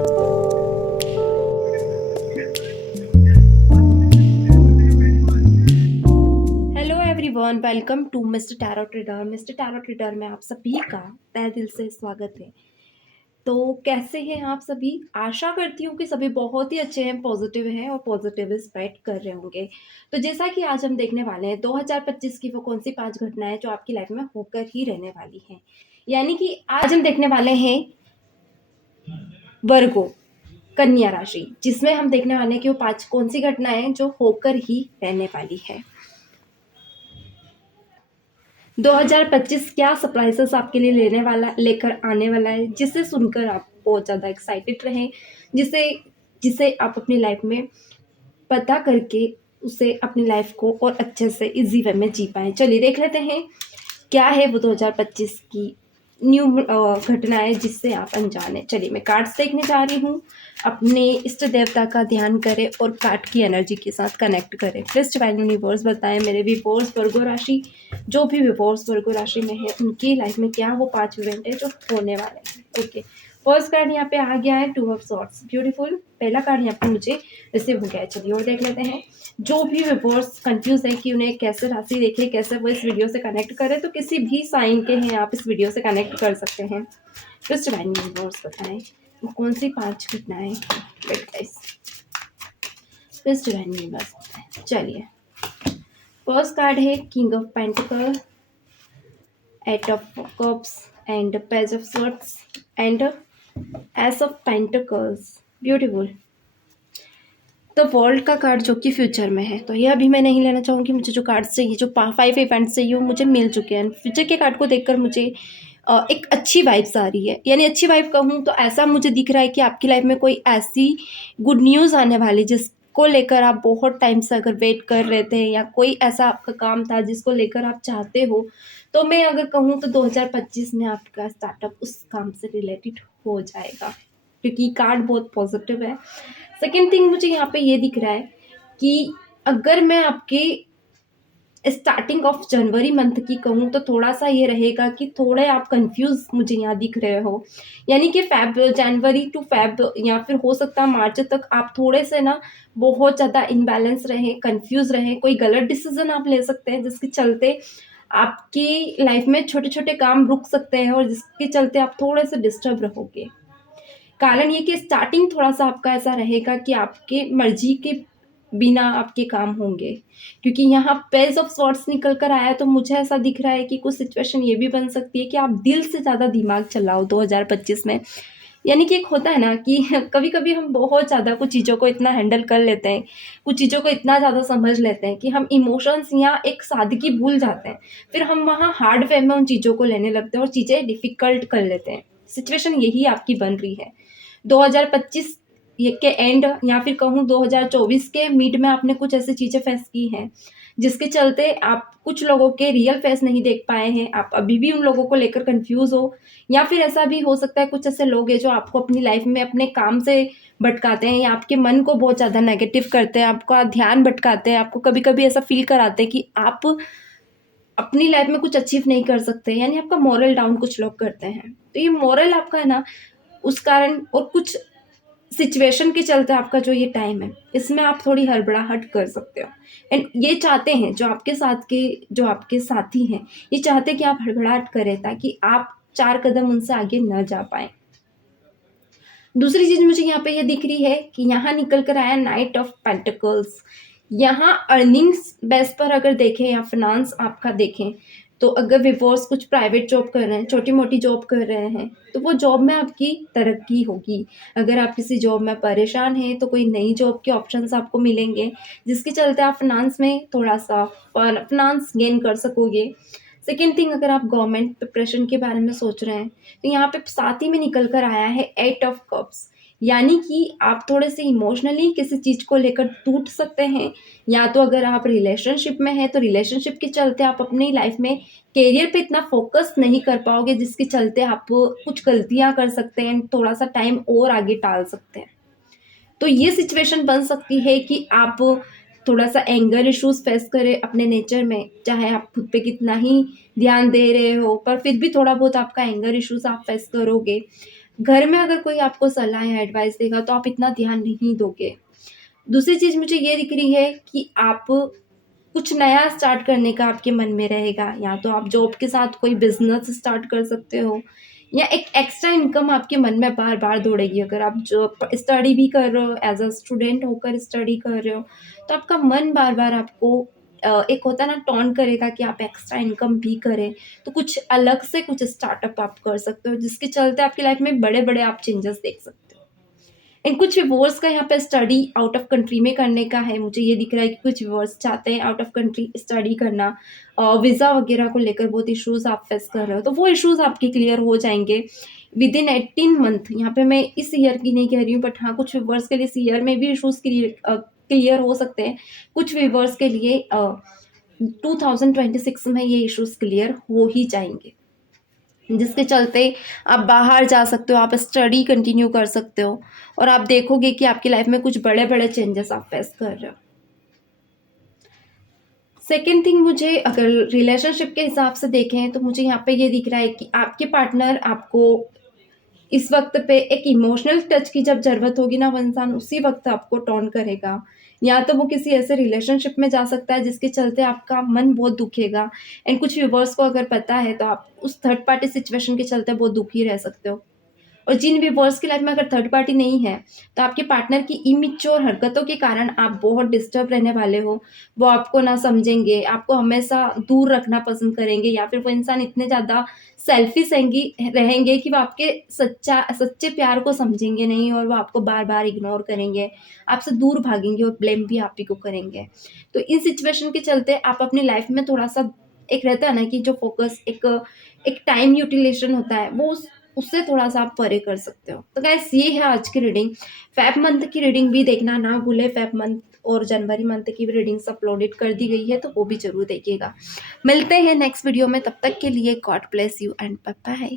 Hello everyone, welcome to mister tarot trader. Mister tarot trader में आप सभी का तहे दिल से स्वागत है। तो कैसे हैं आप सभी? आशा करती हूँ कि सभी बहुत ही अच्छे हैं, पॉजिटिव हैं और पॉजिटिव स्प्रेड कर रहे होंगे। तो जैसा कि आज हम देखने वाले हैं 2025 की वो कौन सी 5 घटनाएं जो आपकी लाइफ में होकर ही रहने वाली हैं। यानी कि आज हम देखने वाले हैं वर्गो, कन्या राशि, जिसमें हम देखने वाले हैं कि वो 5 कौन सी घटनाएं जो होकर ही रहने वाली है। 2025 क्या सरप्राइजेस आपके लिए लेकर आने वाला है, जिसे सुनकर आप बहुत ज़्यादा एक्साइटेड रहें, जिसे जिसे आप अपनी लाइफ में पता करके उसे अपनी लाइफ को और अच्छे से इजी वे में जी पाएँ। चलिए देख लेते हैं क्या है वो 2025 की न्यू घटनाएं जिससे आप अनजान हैं। चलिए मैं कार्ड्स देखने जा रही हूँ। अपने इष्ट देवता का ध्यान करें और कार्ड की एनर्जी के साथ कनेक्ट करें। प्लीज डिवाइन यूनिवर्स बताएं मेरे व्यूअर्स वर्गो राशि, जो भी व्यूअर्स वर्गो राशि में है उनकी लाइफ में क्या वो 5 इवेंट है जो होने वाले हैं। ओके, फर्स्ट कार्ड यहाँ पे आ गया है 2 ऑफ सॉर्ड्स, ब्यूटीफुल। पहला कार्ड यहाँ पे मुझे रिसीव हो गया है। चलिए और देख लेते हैं। जो भी व्यूअर्स कंफ्यूज है कि उन्हें कैसे राशि देखे, कैसे वो इस वीडियो से कनेक्ट करें, तो किसी भी साइन के हैं आप इस वीडियो से कनेक्ट कर सकते हैं। प्लीज डिवाइन व्यूअर्स बताएं वो कौन सी 5 घटनाएं। Wait guys, please divine viewers बताएं। चलिए फर्स्ट कार्ड है king of pentacle, eight of cups and page of swords and ace of pentacles, beautiful. The world का कार्ड जो कि फ्यूचर में है, तो ये अभी मैं नहीं लेना चाहूँगी। मुझे जो कार्ड्स चाहिए, जो 5 इवेंट्स चाहिए वो मुझे मिल चुके हैं। फ्यूचर के कार्ड को देखकर मुझे एक अच्छी वाइब्स आ रही है। यानी अच्छी वाइब कहूँ तो ऐसा मुझे दिख रहा है कि आपकी लाइफ में कोई ऐसी गुड न्यूज़ आने वाली जिसको लेकर आप बहुत टाइम से अगर वेट कर रहे थे, या कोई ऐसा आपका काम था जिसको लेकर आप चाहते हो, तो मैं अगर कहूँ तो 2025 में आपका स्टार्टअप उस काम से रिलेटेड हो जाएगा, क्योंकि कार्ड बहुत पॉजिटिव है। सेकेंड थिंग मुझे यहाँ पे ये दिख रहा है कि अगर मैं आपके स्टार्टिंग ऑफ जनवरी मंथ की कहूँ तो थोड़ा सा ये रहेगा कि थोड़े आप कंफ्यूज मुझे यहाँ दिख रहे हो। यानी कि जनवरी टू फेब या फिर हो सकता है मार्च तक आप थोड़े से ना बहुत ज़्यादा इनबैलेंस रहें, कंफ्यूज रहें। कोई गलत डिसीजन आप ले सकते हैं जिसके चलते आपकी लाइफ में छोटे छोटे काम रुक सकते हैं और जिसके चलते आप थोड़े से डिस्टर्ब रहोगे। कारण ये कि स्टार्टिंग थोड़ा सा आपका ऐसा रहेगा कि आपके मर्जी के बिना आपके काम होंगे, क्योंकि यहाँ पेज ऑफ स्वॉर्ड्स निकल कर आया। तो मुझे ऐसा दिख रहा है कि कुछ सिचुएशन ये भी बन सकती है कि आप दिल से ज़्यादा दिमाग चलाओ 2025 में। यानी कि एक होता है ना कि कभी कभी हम बहुत ज़्यादा कुछ चीज़ों को इतना हैंडल कर लेते हैं, कुछ चीज़ों को इतना ज़्यादा समझ लेते हैं कि हम इमोशंस या एक सादगी भूल जाते हैं। फिर हम वहाँ हार्ड वे में उन चीज़ों को लेने लगते हैं और चीज़ें डिफ़िकल्ट कर लेते हैं। सिचुएशन यही आपकी बन रही है 2025 ये के एंड या फिर कहूँ 2024 के मिड में। आपने कुछ ऐसी चीज़ें फेस की हैं जिसके चलते आप कुछ लोगों के रियल फेस नहीं देख पाए हैं। आप अभी भी उन लोगों को लेकर कंफ्यूज हो, या फिर ऐसा भी हो सकता है कुछ ऐसे लोग हैं जो आपको अपनी लाइफ में अपने काम से भटकाते हैं, या आपके मन को बहुत ज़्यादा नेगेटिव करते हैं, आपका ध्यान भटकाते हैं। आपको कभी कभी ऐसा फील कराते हैं कि आप अपनी लाइफ में कुछ अचीव नहीं कर सकते, यानी आपका मॉरल डाउन कुछ लोग करते हैं। तो ये मॉरल आपका है ना, उस कारण और कुछ सिचुएशन के चलते आपका जो ये टाइम है इसमें आप थोड़ी हड़बड़ाहट कर सकते हो। एंड ये चाहते हैं जो आपके साथी हैं, ये चाहते हैं कि आप हड़बड़ाहट करें ताकि आप 4 कदम उनसे आगे न जा पाए। दूसरी चीज मुझे यहाँ पे ये दिख रही है कि यहाँ निकल कर आया नाइट ऑफ पेंटिकल्स। यहाँ अर्निंग्स बेस पर अगर देखें या फिनांस आपका देखें, तो अगर विवोर्स कुछ प्राइवेट जॉब कर रहे हैं, छोटी मोटी जॉब कर रहे हैं, तो वो जॉब में आपकी तरक्की होगी। अगर आप किसी जॉब में परेशान हैं तो कोई नई जॉब के ऑप्शंस आपको मिलेंगे, जिसके चलते आप फिनांस में थोड़ा सा फिनांस गेन कर सकोगे। सेकेंड थिंग, अगर आप गवर्नमेंट प्रिपरेशन के बारे में सोच रहे हैं, तो यहाँ पे साथ ही में निकल कर आया है 8 ऑफ कप्स। यानी कि आप थोड़े से इमोशनली किसी चीज़ को लेकर टूट सकते हैं, या तो अगर आप रिलेशनशिप में हैं तो रिलेशनशिप के चलते आप अपनी लाइफ में करियर पे इतना फोकस नहीं कर पाओगे, जिसके चलते आप कुछ गलतियां कर सकते हैं, थोड़ा सा टाइम और आगे टाल सकते हैं। तो ये सिचुएशन बन सकती है कि आप थोड़ा सा एंगर इश्यूज फेस करें अपने नेचर में, चाहे आप खुद पे कितना ही ध्यान दे रहे हो, पर फिर भी थोड़ा बहुत आपका एंगर इश्यूज आप फेस करोगे। घर में अगर कोई आपको सलाह या एडवाइस देगा तो आप इतना ध्यान नहीं दोगे। दूसरी चीज़ मुझे ये दिख रही है कि आप कुछ नया स्टार्ट करने का आपके मन में रहेगा, या तो आप जॉब के साथ कोई बिज़नेस स्टार्ट कर सकते हो, या एक एक्स्ट्रा इनकम आपके मन में बार-बार दौड़ेगी। अगर आप जॉब स्टडी भी कर रहे हो, एज़ अ स्टूडेंट होकर स्टडी कर रहे हो, तो आपका मन बार-बार आपको एक होता है ना टॉन्ट करेगा कि आप एक्स्ट्रा इनकम भी करें। तो कुछ अलग से कुछ स्टार्टअप आप कर सकते हो, जिसके चलते आपकी लाइफ में बड़े-बड़े आप चेंजेस देख सकते हो। एंड कुछ व्यूअर्स का यहाँ पे स्टडी आउट ऑफ कंट्री में करने का है। मुझे ये दिख रहा है कि कुछ व्यूअर्स चाहते हैं आउट ऑफ कंट्री स्टडी करना। वीज़ा वगैरह को लेकर बहुत इश्यूज़ आप फेस कर रहे हो, तो वो इश्यूज़ आपके क्लियर हो जाएँगे विदिन 18 मंथ। यहाँ पे मैं इस ईयर की नहीं कह रही हूँ, बट हाँ, कुछ व्यूअर्स के लिए इस ईयर में भी इश्यूज़ क्लियर हो सकते हैं। कुछ व्यूअर्स के लिए 2026 में ये इश्यूज़ क्लियर हो ही जाएँगे, जिसके चलते आप बाहर जा सकते हो, आप स्टडी कंटिन्यू कर सकते हो, और आप देखोगे कि आपकी लाइफ में कुछ बड़े-बड़े चेंजेस आप फेस कर रहे हो। सेकंड थिंग, मुझे अगर रिलेशनशिप के हिसाब से देखें तो मुझे यहाँ पे ये दिख रहा है कि आपके पार्टनर आपको इस वक़्त पे एक इमोशनल टच की जब ज़रूरत होगी ना, वो इंसान उसी वक़्त आपको टॉन्ट करेगा। या तो वो किसी ऐसे रिलेशनशिप में जा सकता है जिसके चलते आपका मन बहुत दुखेगा। एंड कुछ व्यूअर्स को अगर पता है तो आप उस थर्ड पार्टी सिचुएशन के चलते बहुत दुखी रह सकते हो। और जिन व्यूअर्स की लाइफ में अगर थर्ड पार्टी नहीं है, तो आपके पार्टनर की इमैच्योर हरकतों के कारण आप बहुत डिस्टर्ब रहने वाले हो। वो आपको ना समझेंगे, आपको हमेशा दूर रखना पसंद करेंगे, या फिर वो इंसान इतने ज़्यादा सेल्फिश रहेंगे कि वो आपके सच्चे प्यार को समझेंगे नहीं, और वो आपको बार-बार इग्नोर करेंगे, आपसे दूर भागेंगे और ब्लेम भी आप ही को करेंगे। तो इस सिचुएशन के चलते आप अपनी लाइफ में थोड़ा-सा, एक रहता है ना कि जो फ़ोकस एक एक टाइम यूटिलाइज़ेशन होता है, वो उससे थोड़ा-सा आप परे कर सकते हो। तो गाइस, ये है आज की रीडिंग। फ़ेब मंथ की रीडिंग भी देखना ना भूलें। फ़ेब मंथ और जनवरी मंथ की भी रीडिंग्स अपलोडेड कर दी गई है, तो वो भी ज़रूर देखिएगा। मिलते हैं नेक्स्ट वीडियो में, तब तक के लिए god bless you and bye bye.